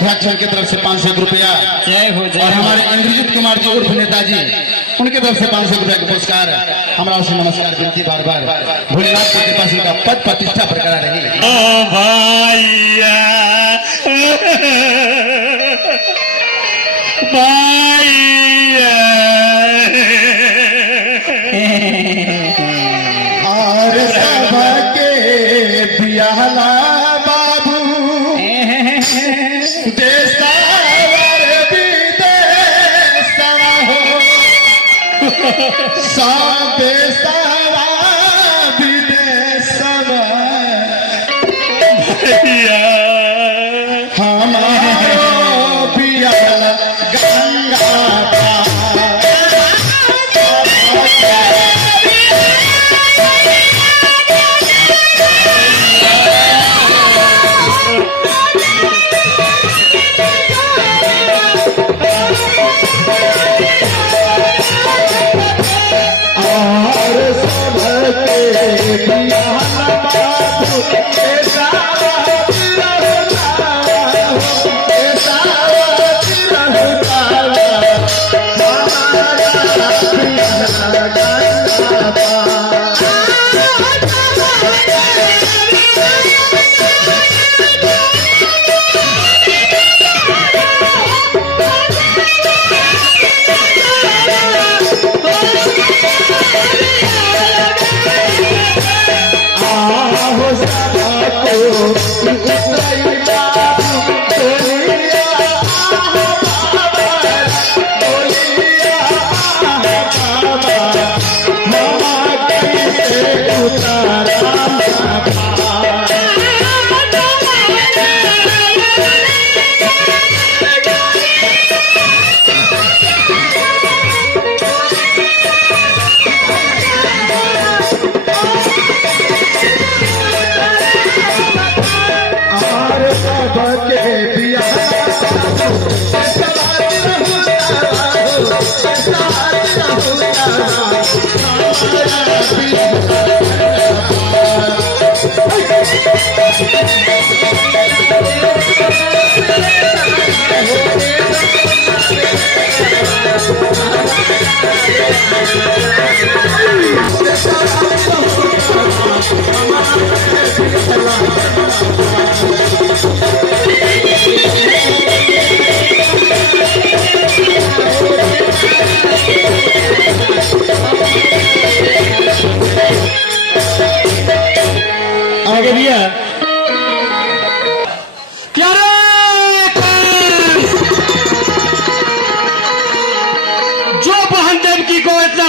अध्यक्ष की तरफ से 500 रुपया। जय हो जय। और हमारे इंद्रजीत कुमार जी उर्फ नेताजी उनकी तरफ से 500 रुपया का पुरस्कार। हमारा उसे नमस्कार विनती बार बार भोलेनाथ की कृपा से उनका पद प्रतिष्ठा बरकरार रही। ओ भैया और सबके बियाला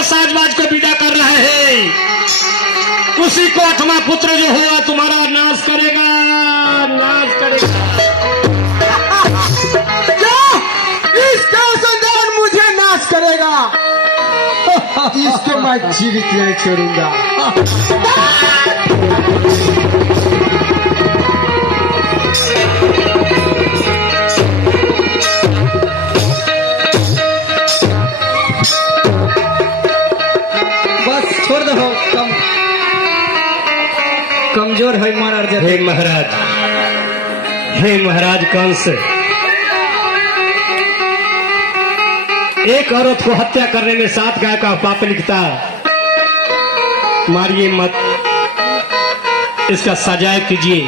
साजबाज को विदा कर रहे हैं, उसी को 8वां पुत्र जो हुआ तुम्हारा नाश करेगा, नाश करेगा। क्या इसका संतान मुझे नाश करेगा? इसको मैं जीवित नहीं छोड़ूंगा। और है मार हे महाराज, हे महाराज कंस, एक औरत को हत्या करने में 7 गाय का पाप लिखता। मारिए मत, इसका सजाए कीजिए,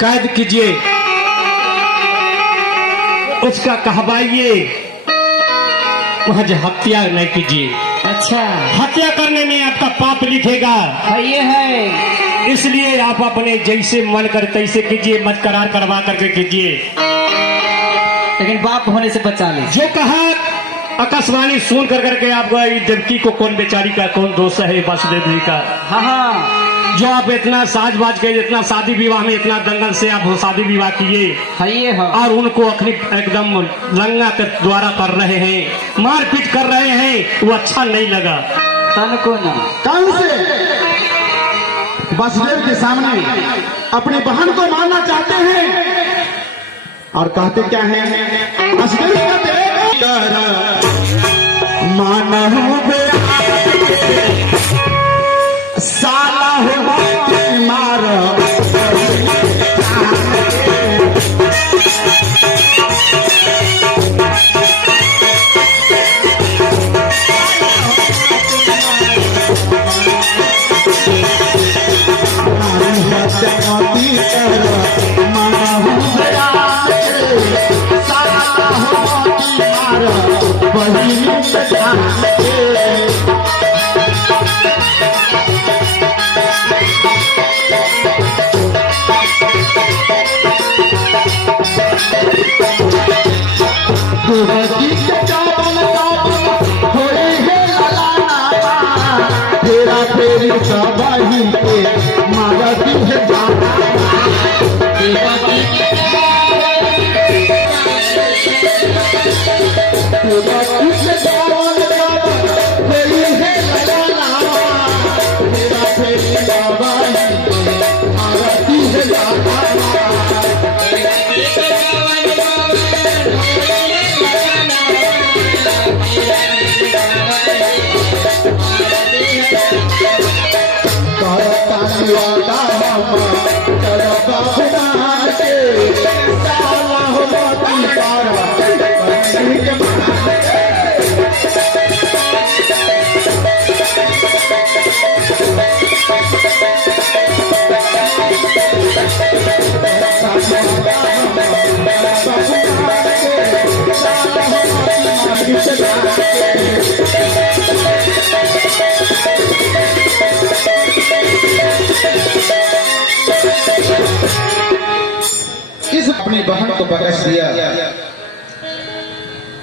कैद कीजिए, उसका कहवाइए, महज हत्या नहीं कीजिए। अच्छा हत्या करने में आपका पाप लिखेगा, ये है। इसलिए आप अपने जैसे मन कर तैसे कीजिए, मत करार करवा करके कीजिए। लेकिन बाप होने से बचा ले। जो कहा आकाशवाणी सुन कर करके आप गए, देवकी को कौन बेचारी का कौन दोष है वासुदेव जी का। हाँ हाँ, जो आप इतना साज बाज के, इतना शादी विवाह में इतना दंगल से आप शादी विवाह किए ये है। और उनको अखनी एकदम लंगा के द्वारा कर रहे हैं, मारपीट कर रहे हैं, वो अच्छा नहीं लगा। तन को ना कौन से वसुदेव के सामने अपनी बहन को मारना चाहते हैं और कहते क्या है? वसुदेव कहते माना साला हो मार इस अपनी बहन को बख्श दिया।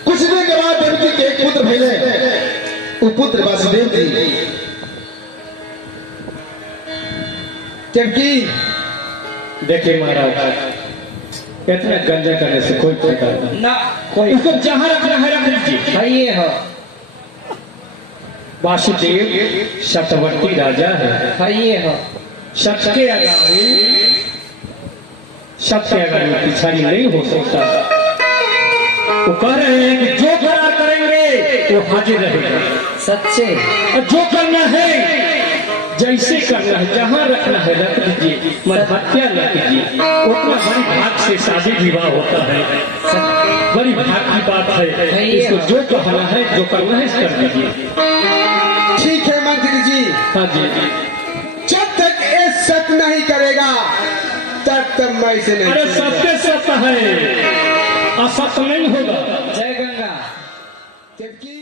कुछ दिन के बाद देवकी के एक पुत्र मिले, वो पुत्र वासुदेव जी। देवकी देखिए महाराज, इतना गंजा करने से कोई फायदा नहीं। ना कोई उसको जहाँ रखना है रख लीजिए। ये है। वासुदेव सतवर्ती राजा है, ये है। सबके आगे पिछाड़ी नहीं हो सकता। वो कह रहे हैं कि जो करार करेंगे वो हाजिर रहेगा। सच्चे। और जो करना है, जैसे करना है, जहाँ रखना है रख लीजिए, मत हत्या न कीजिए। उतना बड़ी भाग से शादी विवाह होता है, बड़ी भाग की बात है। इसको जो कहना है, जो करना है, कर लीजिए। ठीक है मंत्री जी। हाँ जी। जब तक ये सत्य नहीं करेगा तब तक मैं इसे नहीं अरे छोड़ूंगा। सत्य सत्य है, असत्य नहीं होगा। जय गंगा। देवकी